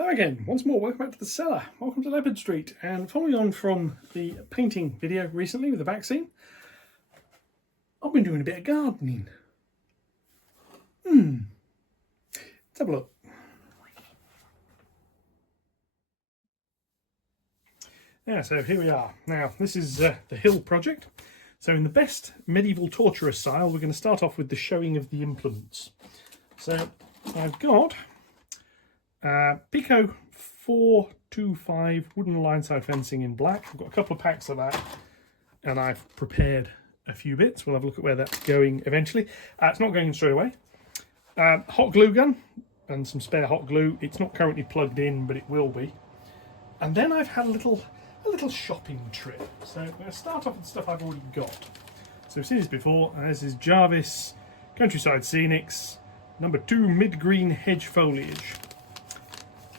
Hello again, once more, welcome back to the cellar. Welcome to Leopard Street, and following on from the painting video recently with the back scene, I've been doing a bit of gardening. Let's have a look. Yeah, so here we are. Now, this is the Hill project. So in the best medieval torturer style, we're going to start off with the showing of the implements. So I've got Pico 425 wooden line side fencing in black. I've got a couple of packs of that, and I've prepared a few bits. We'll have a look at where that's going eventually. It's not going in straight away. Hot glue gun and some spare hot glue. It's not currently plugged in, but it will be. And then I've had a little shopping trip. So I'm going to start off with stuff I've already got. So we've seen this before. This is Jarvis Countryside Scenics, number 2 mid-green hedge foliage.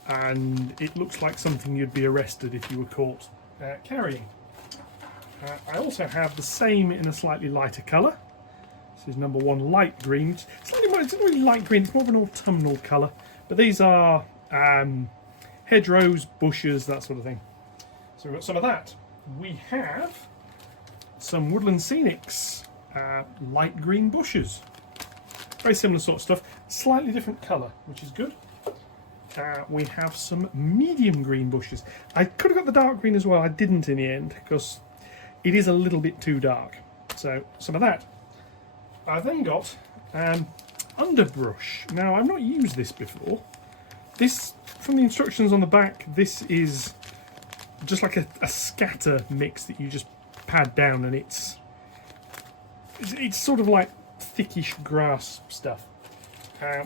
And it looks like something you'd be arrested if you were caught carrying. I also have the same in a slightly lighter colour. This is number 1 light green. Slightly more, it's not really light green, it's more of an autumnal colour. But these are hedgerows, bushes, that sort of thing. So we've got some of that. We have some Woodland Scenics light green bushes. Very similar sort of stuff, slightly different colour, which is good. We have some medium green bushes. I could have got the dark green as well. I didn't in the end because it is a little bit too dark. So some of that. I then got underbrush. Now I've not used this before. This, from the instructions on the back, this is just like a scatter mix that you just pad down, and it's sort of like thickish grass stuff.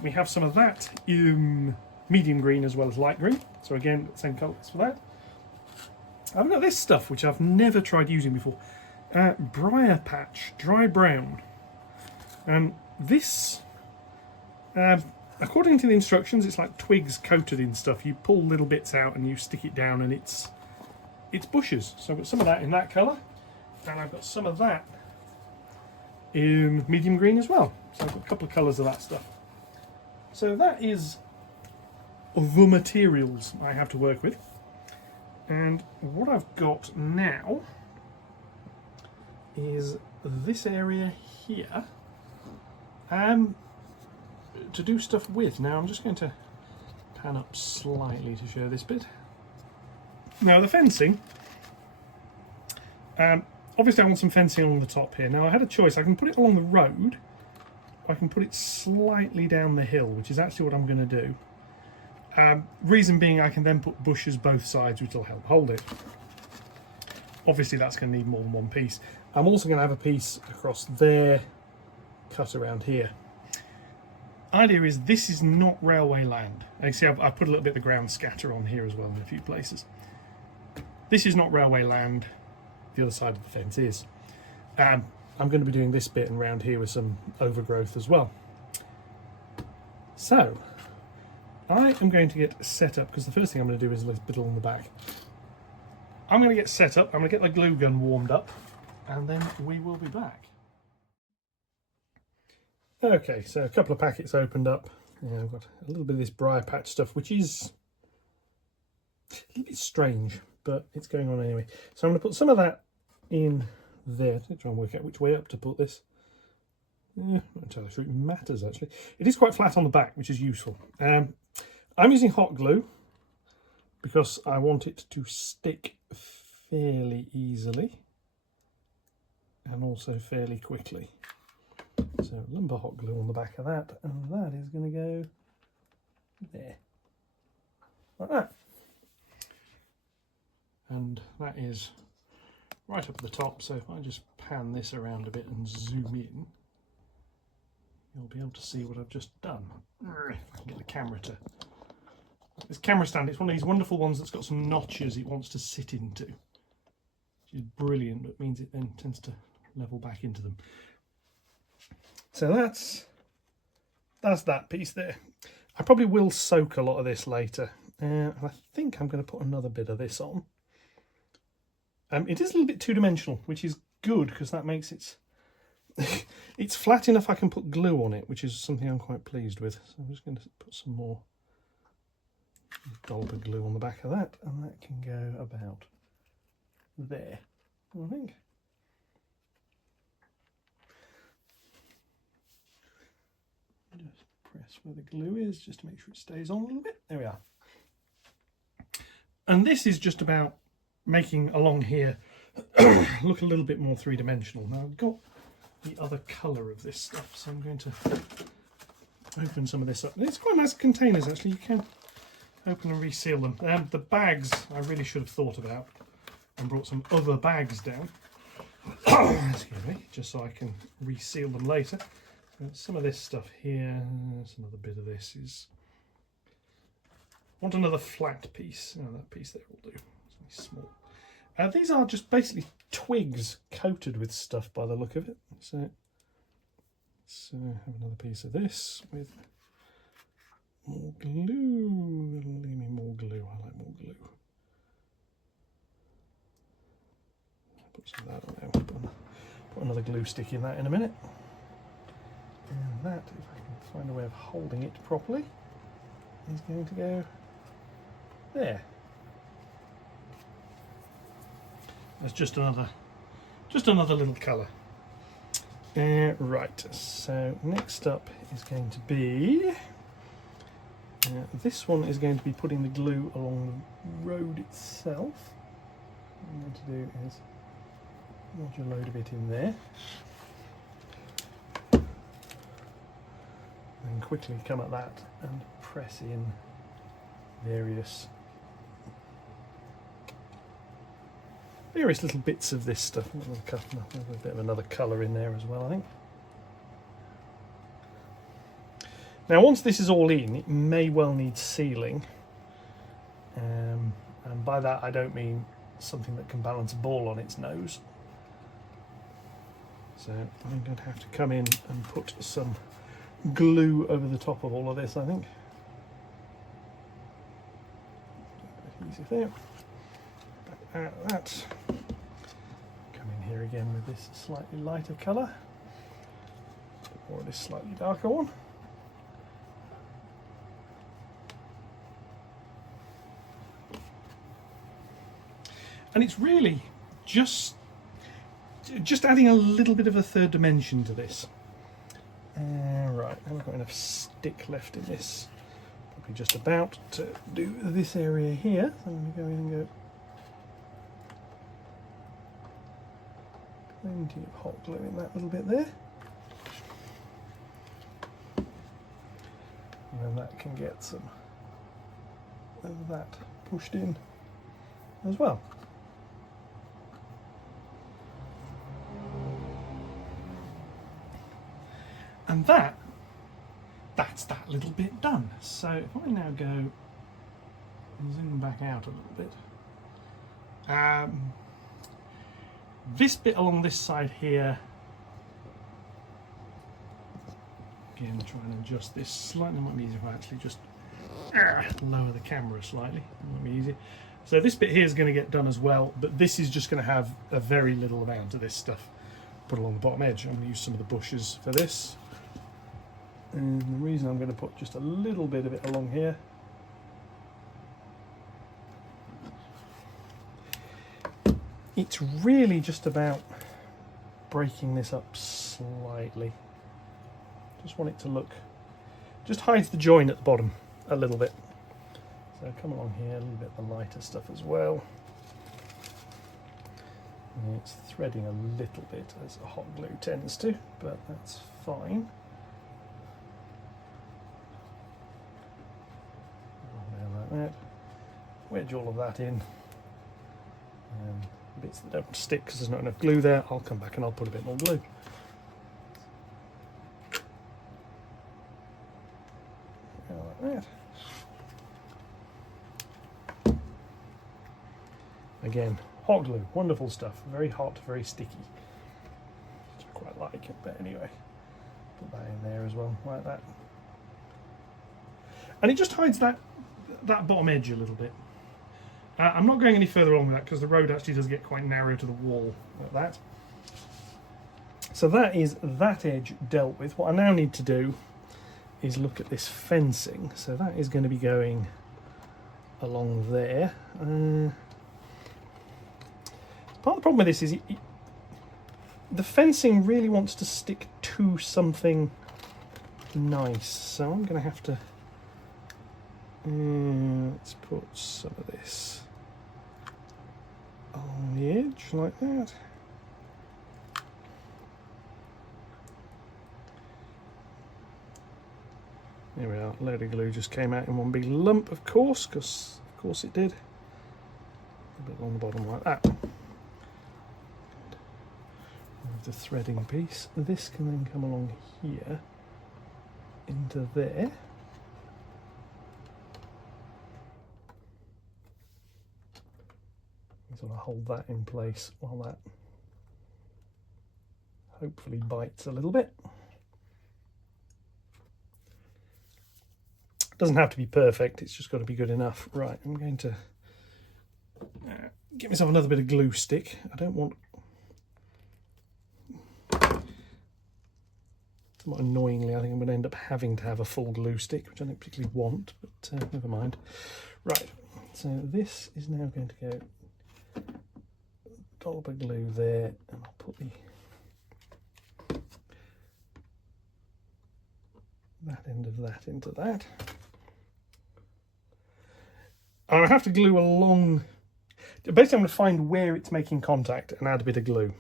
We have some of that in medium green as well as light green. So again, same colours for that. I've got this stuff which I've never tried using before. Briar Patch Dry Brown. This, according to the instructions, it's like twigs coated in stuff. You pull little bits out and you stick it down, and it's bushes. So I've got some of that in that colour, and I've got some of that in medium green as well. So I've got a couple of colours of that stuff. So that is the materials I have to work with. And what I've got now is this area here to do stuff with. Now I'm just going to pan up slightly to show this bit. Now the fencing, obviously I want some fencing along the top here. Now I had a choice. I can put it along the road, or I can put it slightly down the hill, which is actually what I'm going to do. Reason being, I can then put bushes both sides, which will help hold it. Obviously that's going to need more than one piece. I'm also going to have a piece across there, cut around here. Idea is, this is not railway land. You see I've put a little bit of the ground scatter on here as well in a few places. This is not railway land, the other side of the fence is. I'm going to be doing this bit and round here with some overgrowth as well. So I am going to get set up, because the first thing I'm going to do is a little bit along the back. I'm going to get set up, I'm going to get the glue gun warmed up, and then we will be back. Okay, so a couple of packets opened up. Yeah, I've got a little bit of this briar patch stuff, which is a little bit strange, but it's going on anyway. So I'm going to put some of that in there. Let's try and work out which way up to put this. Yeah, I'm not entirely sure it matters actually. It is quite flat on the back, which is useful. I'm using hot glue because I want it to stick fairly easily and also fairly quickly. So lumber hot glue on the back of that, and that is going to go there, like that. And that is right up at the top, so if I just pan this around a bit and zoom in, you'll be able to see what I've just done. If I can get the camera to... This camera stand, it's one of these wonderful ones that's got some notches it wants to sit into, which is brilliant, but it means it then tends to level back into them. So that's that piece there. I probably will soak a lot of this later. And I think I'm going to put another bit of this on. It is a little bit two-dimensional, which is good because that makes it... it's flat enough I can put glue on it, which is something I'm quite pleased with. So I'm just going to put some more dollop glue on the back of that, and that can go about there, I think. Just press where the glue is just to make sure it stays on a little bit. There we are. And this is just about making along here look a little bit more three-dimensional. Now I've got the other colour of this stuff, so I'm going to open some of this up. It's quite nice containers actually, you can open and reseal them. The bags I really should have thought about and brought some other bags down. Excuse me, just so I can reseal them later. Some of this stuff here, some other bit of this is... I want another flat piece. Oh, that piece there will do. It's really small. These are just basically twigs coated with stuff by the look of it. So let's have another piece of this with more glue. Give me more glue. I like more glue. Put some of that on there. Put another glue stick in that in a minute. And that, if I can find a way of holding it properly, is going to go there. That's just another little colour. Right, so next up is going to be this one is going to be putting the glue along the road itself. What I'm going to do is lodge a load of it in there. And quickly come at that and press in various little bits of this stuff. There's a bit of another colour in there as well, I think. Now once this is all in, it may well need sealing, and by that I don't mean something that can balance a ball on its nose. So I'm going to have to come in and put some glue over the top of all of this, I think. Easy there. Back out that. Come in here again with this slightly lighter colour, or this slightly darker one. And it's really just adding a little bit of a third dimension to this. Right, now we've got enough stick left in this. Probably just about to do this area here. So I'm going to go in and go plenty of hot glue in that little bit there. And then that can get some of that pushed in as well. And that's that little bit done. So if I now go and zoom back out a little bit, this bit along this side here, again try and adjust this slightly. It might be easier if I actually just lower the camera slightly. It might be easier. So this bit here is going to get done as well, but this is just going to have a very little amount of this stuff put along the bottom edge. I'm going to use some of the bushes for this. And the reason I'm going to put just a little bit of it along here it's really just about breaking this up slightly. Just want it to look, just hides the join at the bottom a little bit. So come along here, a little bit of the lighter stuff as well. And it's threading a little bit as a hot glue tends to, but that's fine. That. Wedge all of that in, and bits that don't stick because there's not enough glue there, I'll come back and I'll put a bit more glue. Like that. Again, hot glue, wonderful stuff, very hot, very sticky, which I quite like it, but anyway, put that in there as well, like that. And it just hides that bottom edge a little bit. I'm not going any further on with that because the road actually does get quite narrow to the wall like that. So that is that edge dealt with. What I now need to do is look at this fencing. So that is going to be going along there. Part of the problem with this is the fencing really wants to stick to something nice, so I'm going to have to let's put some of this on the edge like that. There we are. A load of glue just came out in one big lump, of course, because of course it did. A bit along the bottom like that. Move the threading piece. This can then come along here into there. Sort of hold that in place while that hopefully bites a little bit. Doesn't have to be perfect, it's just got to be good enough. Right, I'm going to get myself another bit of glue stick. I don't want, somewhat annoyingly, I think I'm going to end up having to have a full glue stick, which I don't particularly want, but never mind. Right, so this is now going to go dollop of glue there, and I'll put that end of that into that. And I have to glue along, basically I'm going to find where it's making contact and add a bit of glue.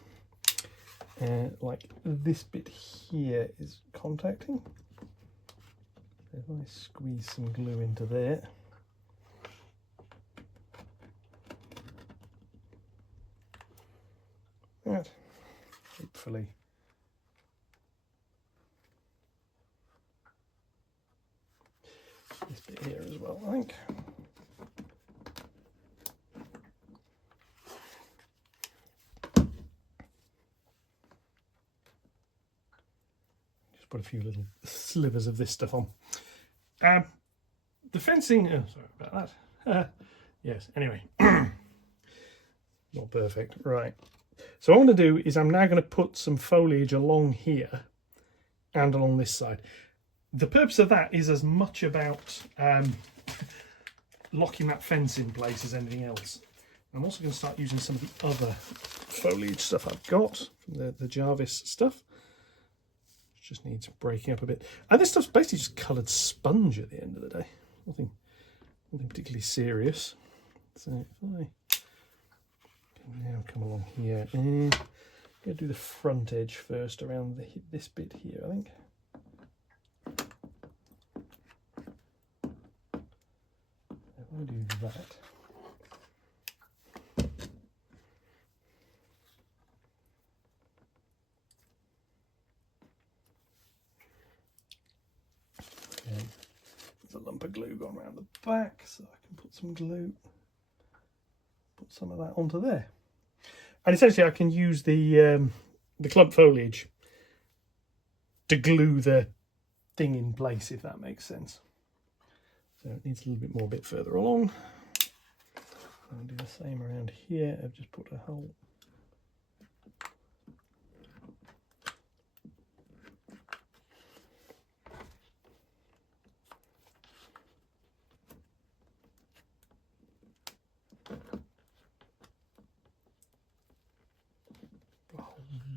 Like this bit here is contacting. If I squeeze some glue into there. That, hopefully. This bit here as well, I think. Just put a few little slivers of this stuff on. The fencing, oh, sorry about that. Yes, anyway. Not perfect, right. So what I'm going to do is I'm now going to put some foliage along here and along this side. The purpose of that is as much about locking that fence in place as anything else. I'm also going to start using some of the other foliage stuff I've got from the Jarvis stuff. It just needs breaking up a bit. And this stuff's basically just coloured sponge at the end of the day. Nothing particularly serious. So if I can now come along here, I'm going to do the front edge first around this bit here, I think. If I do that. There's a lump of glue gone around the back, so I can put some glue, put some of that onto there. And essentially I can use the clump foliage to glue the thing in place, if that makes sense. So it needs a little bit more, a bit further along. I'll do the same around here. I've just put a hole.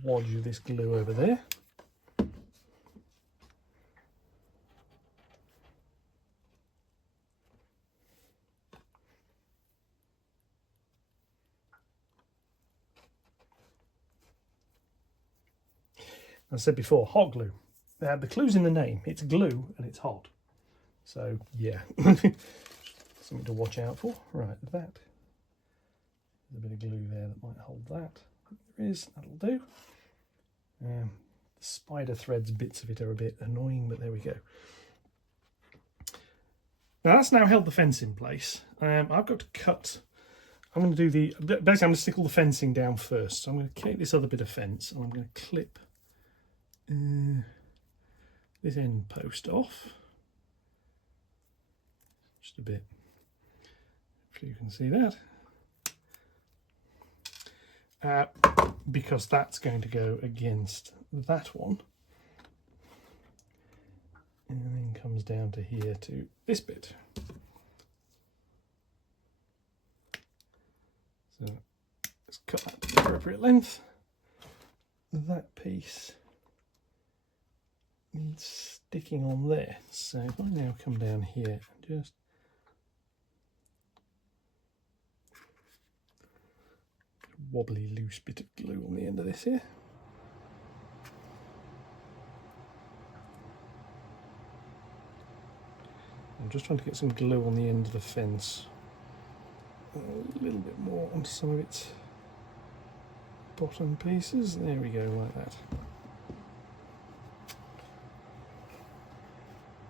Wodge of this glue over there. As I said before, hot glue. The clue's in the name. It's glue and it's hot. So yeah, something to watch out for. Right, that. There's a bit of glue there that might hold that. There is, that'll do. The spider threads, bits of it are a bit annoying, but there we go. Now that's now held the fence in place. I've got to cut. I'm going to do basically I'm going to stick all the fencing down first. So I'm going to take this other bit of fence and I'm going to clip this end post off. Just a bit. Hopefully you can see that. Because that's going to go against that one. And then comes down to here to this bit. So let's cut that to the appropriate length. That piece needs sticking on there. So if I now come down here and just wobbly loose bit of glue on the end of this here. I'm just trying to get some glue on the end of the fence. A little bit more onto some of its bottom pieces. There we go, like that.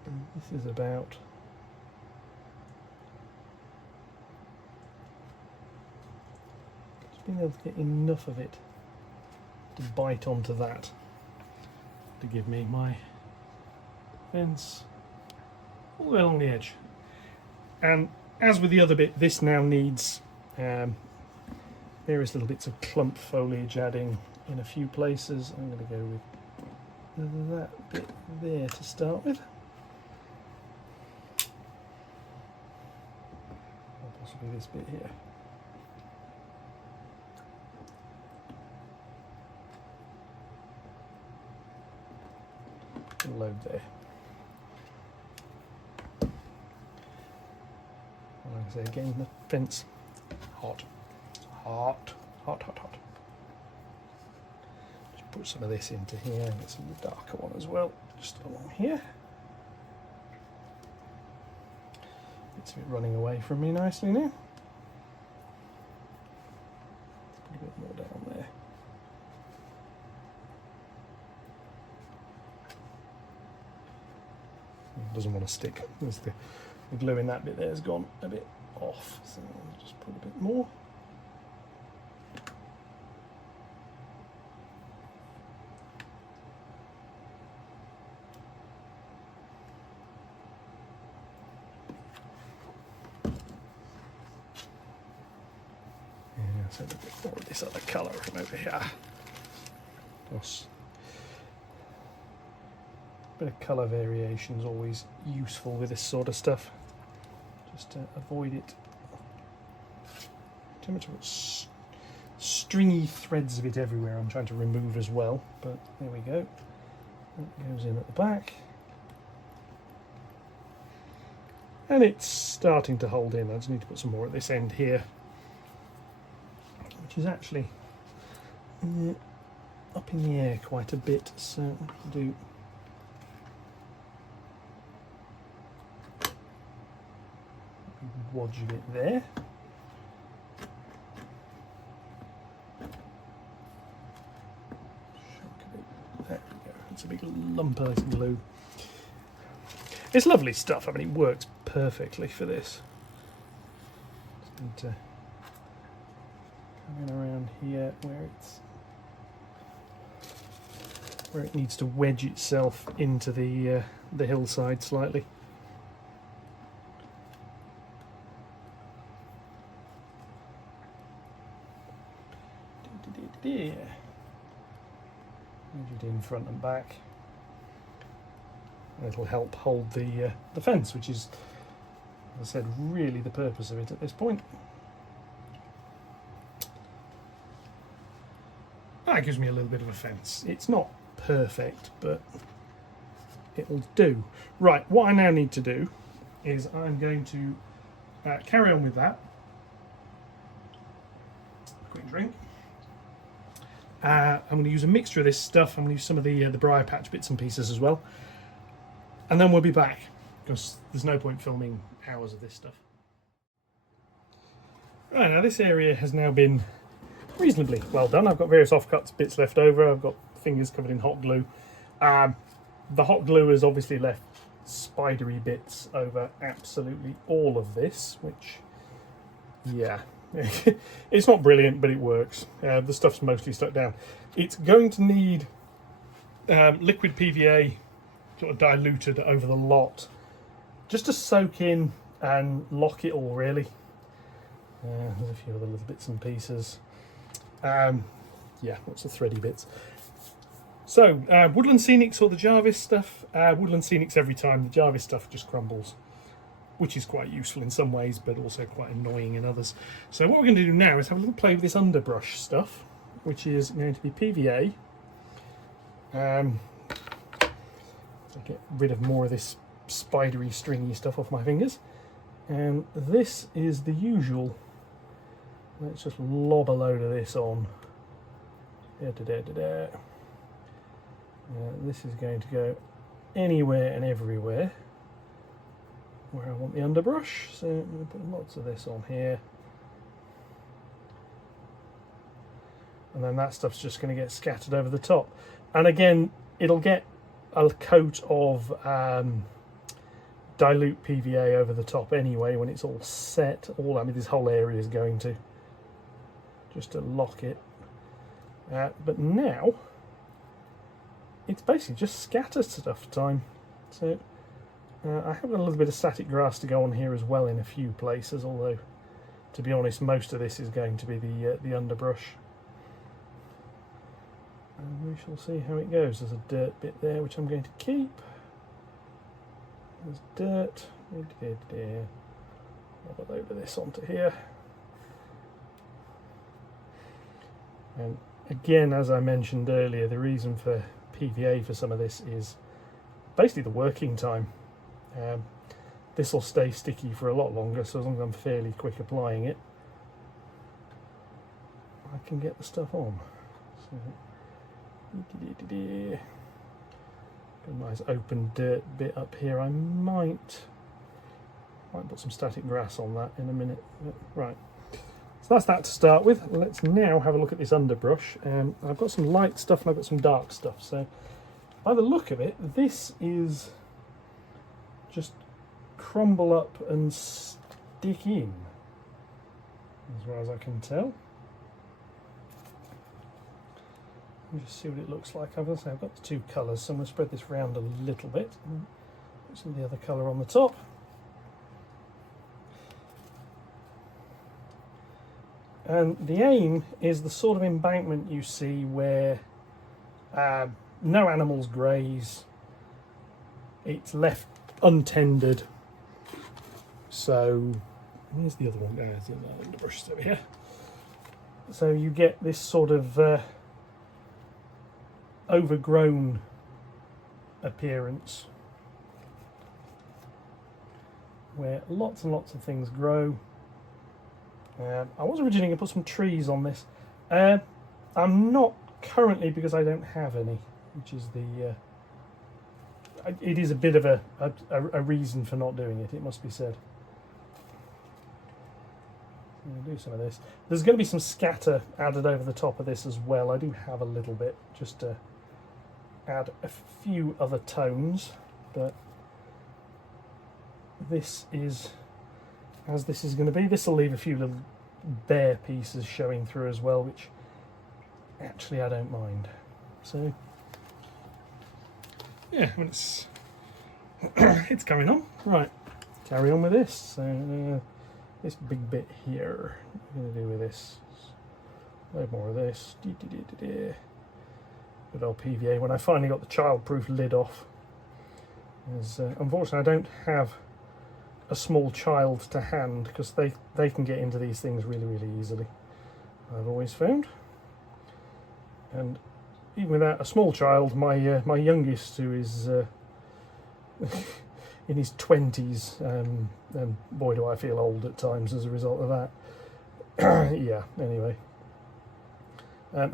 And this is about just being able to get enough of it to bite onto that to give me my fence all the way along the edge. And as with the other bit, this now needs various little bits of clump foliage adding in a few places. I'm going to go with that bit there to start with. Or possibly this bit here. Load there. Like I say again, the fence, hot. Just put some of this into here and get some of the darker one as well, just along here. It's a bit running away from me nicely now. Put a bit more down there. It doesn't want to stick. The glue in that bit there has gone a bit off, so I'll just put a bit more. Yeah, so a bit more of this other colour from over here. A bit of colour variation is always useful with this sort of stuff, just to avoid it too much of it. Stringy threads of it everywhere I'm trying to remove as well, but there we go. That goes in at the back, and it's starting to hold in. I just need to put some more at this end here, which is actually up in the air quite a bit, so I'll do wodge a bit there. There we go. It's a big lump of this glue. It's lovely stuff. I mean, it works perfectly for this. Just need to come in around here where it needs to wedge itself into the hillside slightly. Yeah, wedge it in front and back. It'll help hold the fence, which is, as I said, really the purpose of it at this point. That gives me a little bit of a fence. It's not perfect, but it'll do. Right, what I now need to do is I'm going to carry on with that. Quick drink. I'm going to use a mixture of this stuff. I'm going to use some of the briar patch bits and pieces as well. And then we'll be back, because there's no point filming hours of this stuff. Right, now this area has now been reasonably well done. I've got various offcuts, bits left over. I've got fingers covered in hot glue. The hot glue has obviously left spidery bits over absolutely all of this, which, yeah. It's not brilliant, but it works. The stuff's mostly stuck down. It's going to need liquid PVA sort of diluted over the lot, just to soak in and lock it all, really. There's a few other little bits and pieces. Yeah, lots of thready bits. So, Woodland Scenics or the Jarvis stuff? Woodland Scenics every time. The Jarvis stuff just crumbles. which is quite useful in some ways, but also quite annoying in others. So what we're going to do now is have a little play with this underbrush stuff, which is going to be PVA. So get rid of more of this spidery, stringy stuff off my fingers. And this is the usual. Let's just lob a load of this on. This is going to go anywhere and everywhere where I want the underbrush. So I'm going to put lots of this on here. And then that stuff's just going to get scattered over the top. And again, it'll get a coat of dilute PVA over the top anyway when it's all set. This whole area is going to, just to lock it. But now it's basically just scatter stuff time. So I have a little bit of static grass to go on here as well in a few places, although to be honest most of this is going to be the underbrush. And we shall see how it goes. There's a dirt bit there which I'm going to keep. There's dirt. I'll put a load of this onto here. And again, as I mentioned earlier, the reason for PVA for some of this is basically the working time. This will stay sticky for a lot longer, so as long as I'm fairly quick applying it, I can get the stuff on. So, got a nice open dirt bit up here. I might put some static grass on that in a minute. Right. So that's that to start with. Let's now have a look at this underbrush. I've got some light stuff and I've got some dark stuff. So by the look of it, this is just crumble up and stick in, as far as I can tell. Let me just see what it looks like. I've got the two colours, so I'm going to spread this round a little bit. Put some of the other colour on the top. And the aim is the sort of embankment you see where no animals graze, it's left untended. So, where's the other one? There's the underbrush over here. So you get this sort of overgrown appearance where lots and lots of things grow. I was originally going to put some trees on this. I'm not currently because I don't have any, which is the it is a bit of a reason for not doing it, it must be said. I'll do some of this. There's going to be some scatter added over the top of this as well. I do have a little bit just to add a few other tones, but this is as this is going to be. This will leave a few little bare pieces showing through as well, which actually I don't mind. So yeah, when it's it's coming on. Right, carry on with this. So this big bit here, what are we going to do with this? A load more of this. Good old PVA. When I finally got the childproof lid off, unfortunately I don't have a small child to hand because they can get into these things really easily, I've always found. And even without a small child, my my youngest, who is in his 20s, and boy do I feel old at times as a result of that. Yeah, anyway,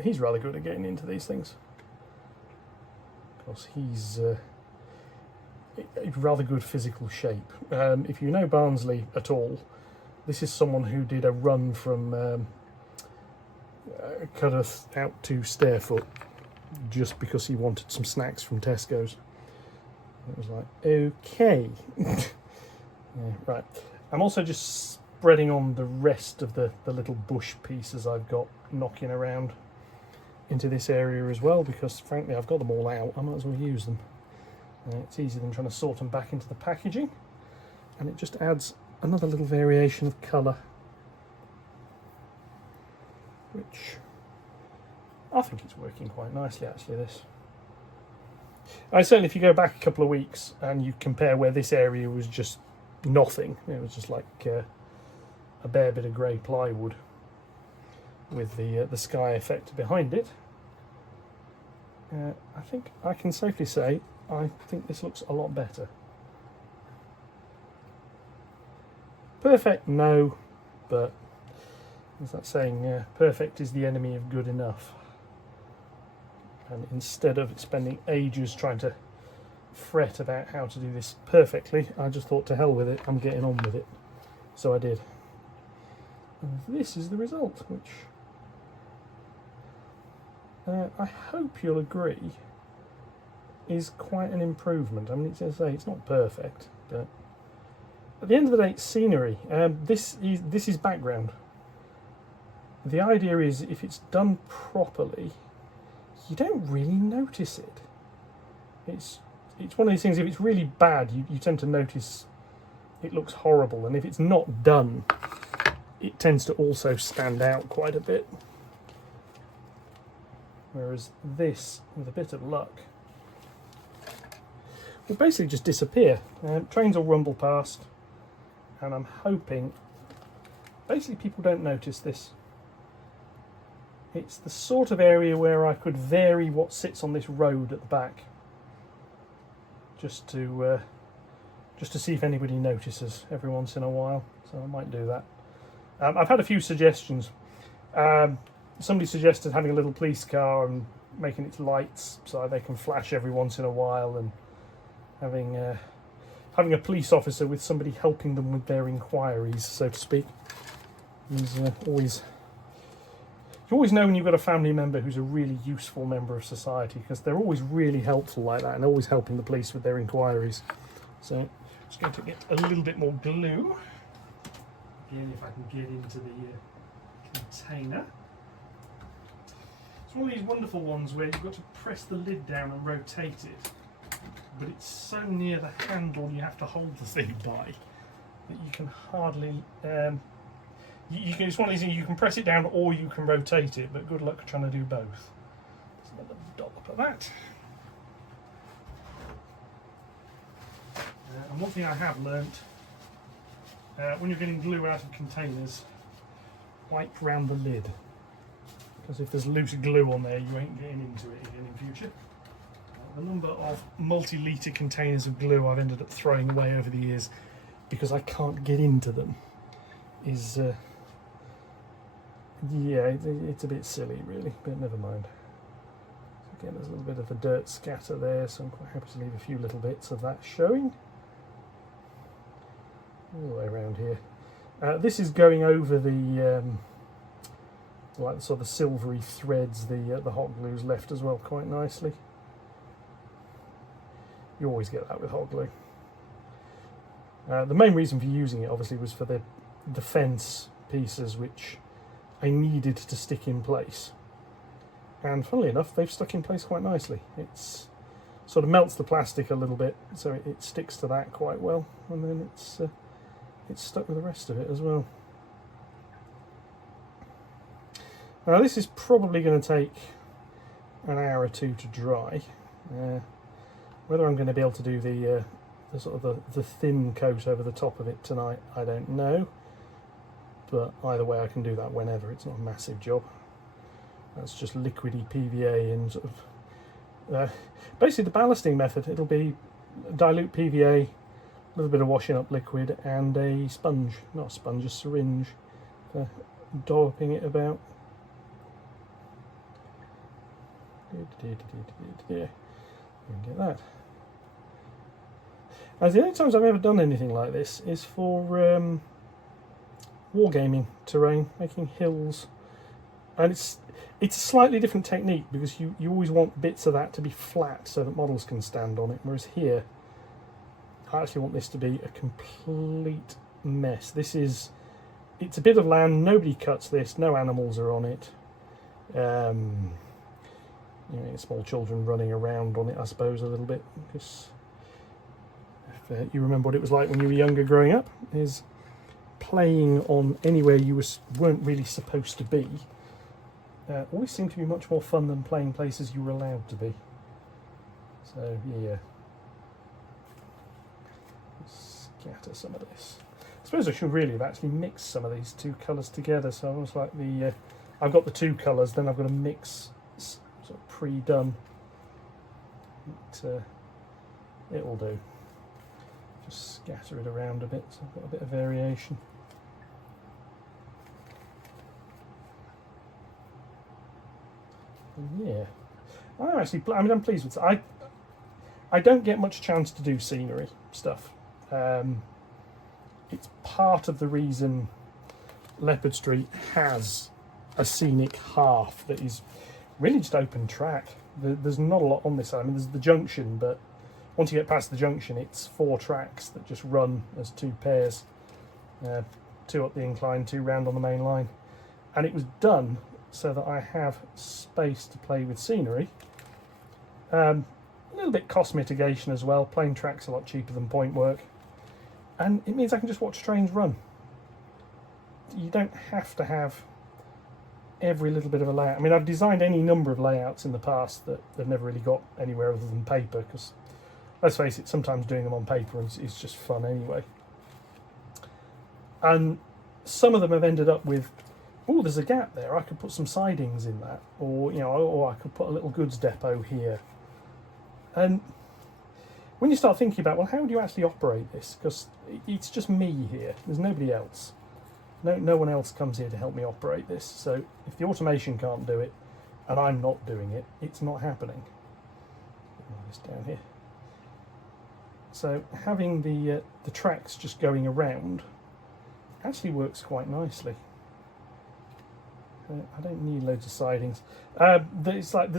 he's rather good at getting into these things. Of course, he's in rather good physical shape. If you know Barnsley at all, this is someone who did a run from Cudworth out to Starefoot just because he wanted some snacks from Tesco's. It was like, okay. Yeah, right. I'm also just spreading on the rest of the little bush pieces I've got knocking around into this area as well, because frankly I've got them all out. I might as well use them. It's easier than trying to sort them back into the packaging, and it just adds another little variation of colour, which I think it's working quite nicely actually. This, certainly if you go back a couple of weeks and you compare where this area was just nothing. It was just like a bare bit of grey plywood with the sky effect behind it. I think I can safely say I think this looks a lot better. Perfect, no, but there's that saying, perfect is the enemy of good enough. And instead of spending ages trying to fret about how to do this perfectly, I just thought, to hell with it, I'm getting on with it. So I did. And this is the result, which I hope you'll agree is quite an improvement. I mean, it's to say it's not perfect, but at the end of the day, it's scenery. This is background. The idea is, if it's done properly, you don't really notice it. It's one of these things, if it's really bad, you tend to notice it looks horrible, and if it's not done, it tends to also stand out quite a bit. Whereas this, with a bit of luck, will basically just disappear. Trains will rumble past, and I'm hoping basically people don't notice this. It's the sort of area where I could vary what sits on this road at the back, just to see if anybody notices every once in a while. So I might do that. I've had a few suggestions. Somebody suggested having a little police car and making its lights so they can flash every once in a while, and having a police officer with somebody helping them with their inquiries, so to speak. You always know when you've got a family member who's a really useful member of society, because they're always really helpful like that, and always helping the police with their inquiries. So I'm just going to get a little bit more glue. Again, if I can get into the container. It's one of these wonderful ones where you've got to press the lid down and rotate it, but it's so near the handle you have to hold the thing by that you can hardly... it's one of these things, you can press it down or you can rotate it, but good luck trying to do both. There's another dollop of that. And one thing I have learnt, when you're getting glue out of containers, wipe round the lid, because if there's loose glue on there, you ain't getting into it again in future. The number of multi-litre containers of glue I've ended up throwing away over the years because I can't get into them is... yeah, it's a bit silly really, but never mind. Again, there's a little bit of a dirt scatter there, so I'm quite happy to leave a few little bits of that showing. All the way around here. This is going over the like the sort of silvery threads the hot glue's left as well, quite nicely. You always get that with hot glue. The main reason for using it obviously was for the fence pieces, which I needed to stick in place, and funnily enough they've stuck in place quite nicely. It's sort of melts the plastic a little bit, so it sticks to that quite well, and then it's stuck with the rest of it as well. Now this is probably going to take an hour or two to dry. Whether I'm going to be able to do the sort of the thin coat over the top of it tonight, I don't know. But either way, I can do that whenever. It's not a massive job. That's just liquidy PVA and sort of basically the ballasting method. It'll be dilute PVA, a little bit of washing up liquid, and a sponge, not a sponge, a syringe, dolloping it about. Yeah, you can get that. As the only times I've ever done anything like this is for wargaming terrain, making hills, and it's a slightly different technique because you always want bits of that to be flat so that models can stand on it, whereas here I actually want this to be a complete mess. It's a bit of land, nobody cuts this, no animals are on it. You know, small children running around on it, I suppose, a little bit, because if you remember what it was like when you were younger growing up, is playing on anywhere you weren't really supposed to be always seemed to be much more fun than playing places you were allowed to be. So yeah, let's scatter some of this. I suppose I should really have actually mixed some of these two colours together. So almost like I've got the two colours, then I've got to mix sort of pre-done. It'll do. Just scatter it around a bit so I've got a bit of variation. And yeah, I'm pleased with it. I don't get much chance to do scenery stuff. It's part of the reason Leopard Street has a scenic half that is really just open track. There's not a lot on this side. I mean, there's the junction, but once you get past the junction, it's 4 tracks that just run as 2 pairs. 2 up the incline, 2 round on the main line. And it was done so that I have space to play with scenery. A little bit cost mitigation as well. Plain track's a lot cheaper than point work. And it means I can just watch trains run. You don't have to have every little bit of a layout. I mean, I've designed any number of layouts in the past that they've never really got anywhere other than paper, because let's face it, sometimes doing them on paper is just fun anyway. And some of them have ended up with, oh, there's a gap there, I could put some sidings in that, or or I could put a little goods depot here. And when you start thinking about, well, how do you actually operate this? Because it's just me here, there's nobody else. No one else comes here to help me operate this. So if the automation can't do it, and I'm not doing it, it's not happening. Put this down here. So having the tracks just going around actually works quite nicely. I don't need loads of sidings. It's like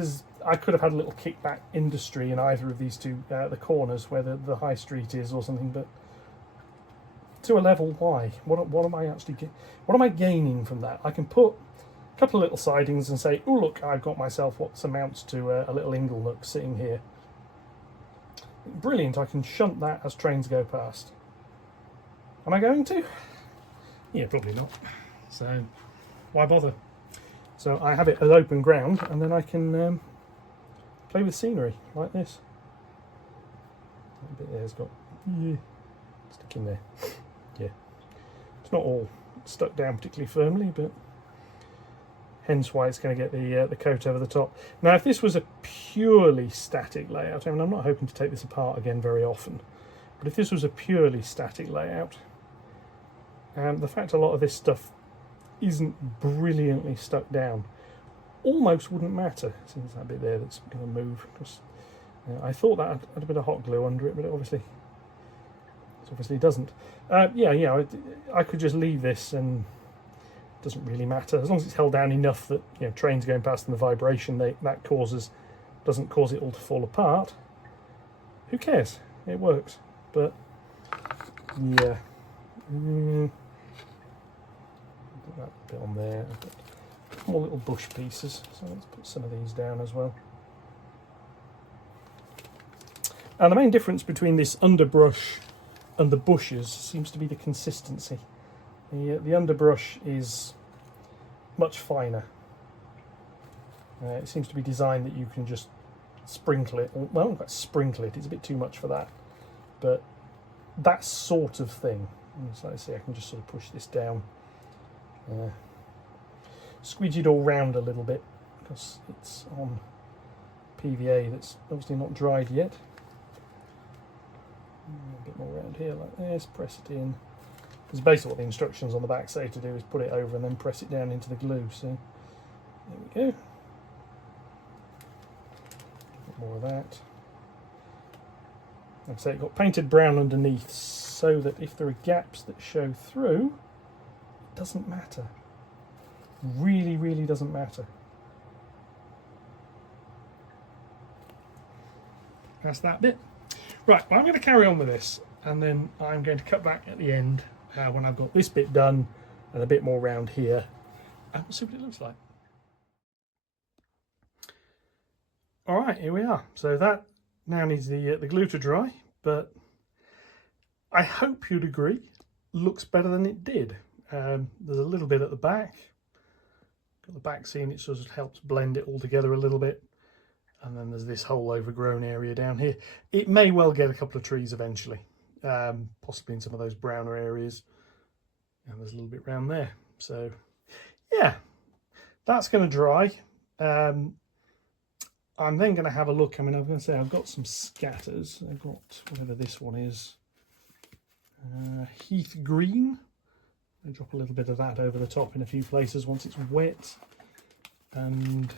I could have had a little kickback industry in either of these two, the corners where the high street is or something, but to a level, why? What am I actually what am I gaining from that? I can put a couple of little sidings and say, oh look, I've got myself what amounts to a little ingle nook sitting here. Brilliant, I can shunt that as trains go past. Am I going to? Yeah, probably not. So why bother? So I have it as open ground, and then I can play with scenery like this. That bit there's got stick in there. Yeah, it's not all stuck down particularly firmly, but hence why it's going to get the coat over the top. Now, if this was a purely static layout, I mean, I'm not hoping to take this apart again very often, but if this was a purely static layout, the fact a lot of this stuff isn't brilliantly stuck down almost wouldn't matter. Since that bit there that's going to move, because I thought that had a bit of hot glue under it, but it obviously doesn't. Yeah, I could just leave this and it doesn't really matter as long as it's held down enough that trains going past and the vibration that doesn't cause it all to fall apart. Who cares? It works. But yeah, put that bit on there. I've got more little bush pieces, so let's put some of these down as well. And the main difference between this underbrush and the bushes seems to be the consistency. The underbrush is much finer. It seems to be designed that you can just sprinkle it. Well, not quite sprinkle it, it's a bit too much for that. But that sort of thing. So let's see, I can just sort of push this down. Squeegee it all round a little bit because it's on PVA that's obviously not dried yet. A bit more around here like this, press it in. Because basically what the instructions on the back say to do is put it over and then press it down into the glue. So there we go. A bit more of that. Like I say, it got painted brown underneath so that if there are gaps that show through, it doesn't matter. Really, really doesn't matter. That's that bit. Right, well, I'm going to carry on with this, and then I'm going to cut back at the end when I've got this bit done and a bit more round here, and we'll see what it looks like. All right, here we are. So that now needs the glue to dry, but I hope you'd agree, looks better than it did. There's a little bit at the back. Got the back seam, it sort of helps blend it all together a little bit. And then there's this whole overgrown area down here. It may well get a couple of trees eventually. possibly in some of those browner areas, and there's a little bit around there. So yeah, that's going to dry. I'm then going to have a look. I mean, I'm going to say I've got some scatters. I've got whatever this one is, Heath Green. I'll drop a little bit of that over the top in a few places once it's wet, and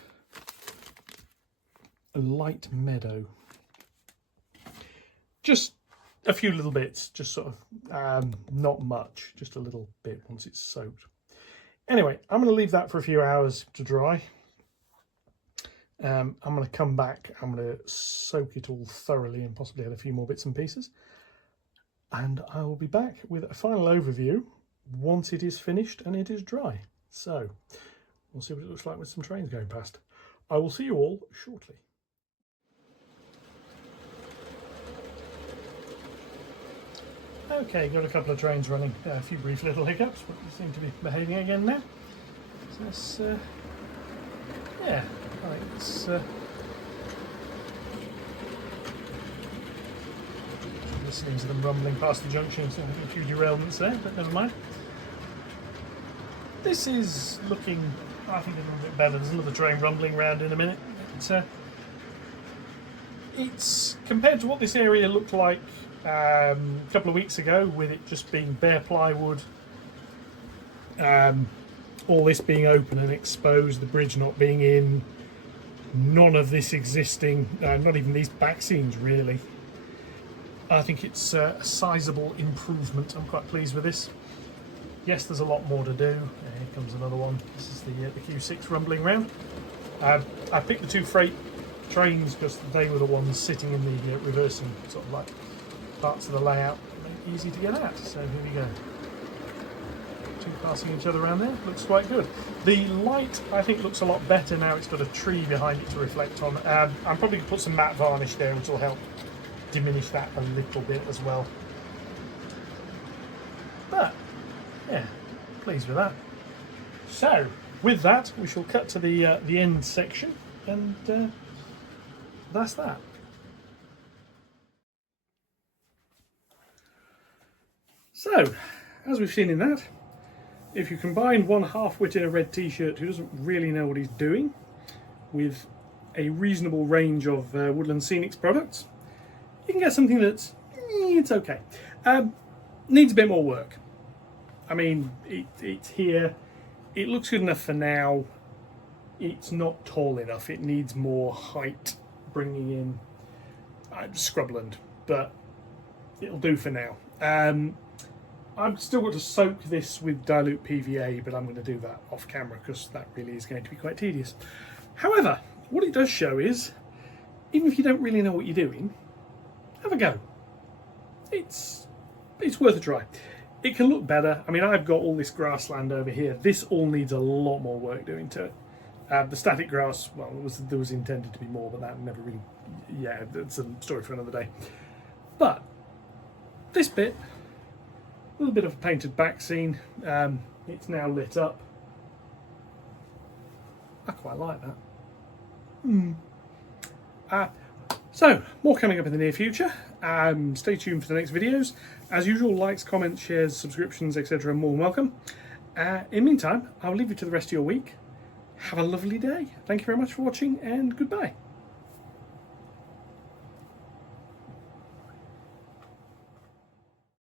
a light meadow. Just a few little bits, just sort of not much, just a little bit once it's soaked. Anyway, I'm going to leave that for a few hours to dry. I'm going to come back, I'm going to soak it all thoroughly and possibly add a few more bits and pieces. And I will be back with a final overview once it is finished and it is dry. So we'll see what it looks like with some trains going past. I will see you all shortly. Okay, got a couple of trains running, a few brief little hiccups, but they seem to be behaving again now. So that's, yeah, I think it's listening to them rumbling past the junction, so a few derailments there, but never mind. This is looking, I think, a little bit better. There's another train rumbling around in a minute. It's compared to what this area looked like a couple of weeks ago, with it just being bare plywood, all this being open and exposed, the bridge not being in, none of this existing, not even these back scenes really. I think it's a sizable improvement. I'm quite pleased with this. Yes, there's a lot more to do. Here comes another one. This is the Q6 rumbling round. I picked the two freight trains because they were the ones sitting in the reversing sort of like parts of the layout, make it easy to get at. So here we go. Two passing each other around there. Looks quite good. The light, I think, looks a lot better now. It's got a tree behind it to reflect on. I'm probably going to put some matte varnish there, which will help diminish that a little bit as well. But yeah, pleased with that. So with that, we shall cut to the end section, and that's that. So, as we've seen in that, if you combine one half-wit in a red t-shirt who doesn't really know what he's doing with a reasonable range of Woodland Scenics products, you can get something that's, it's okay. Needs a bit more work. I mean, it's here. It looks good enough for now. It's not tall enough. It needs more height, bringing in scrubland, but it'll do for now. I've still got to soak this with dilute PVA, but I'm going to do that off camera because that really is going to be quite tedious. However, what it does show is, even if you don't really know what you're doing, have a go. It's worth a try. It can look better. I mean, I've got all this grassland over here. This all needs a lot more work doing to it. The static grass, well, there was intended to be more, but that never really, yeah, that's a story for another day. But this bit, a little bit of a painted back scene. It's now lit up. I quite like that. So, more coming up in the near future. Stay tuned for the next videos. As usual, likes, comments, shares, subscriptions, etc. are more than welcome. In the meantime, I'll leave you to the rest of your week. Have a lovely day. Thank you very much for watching, and goodbye.